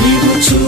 నీవు చూ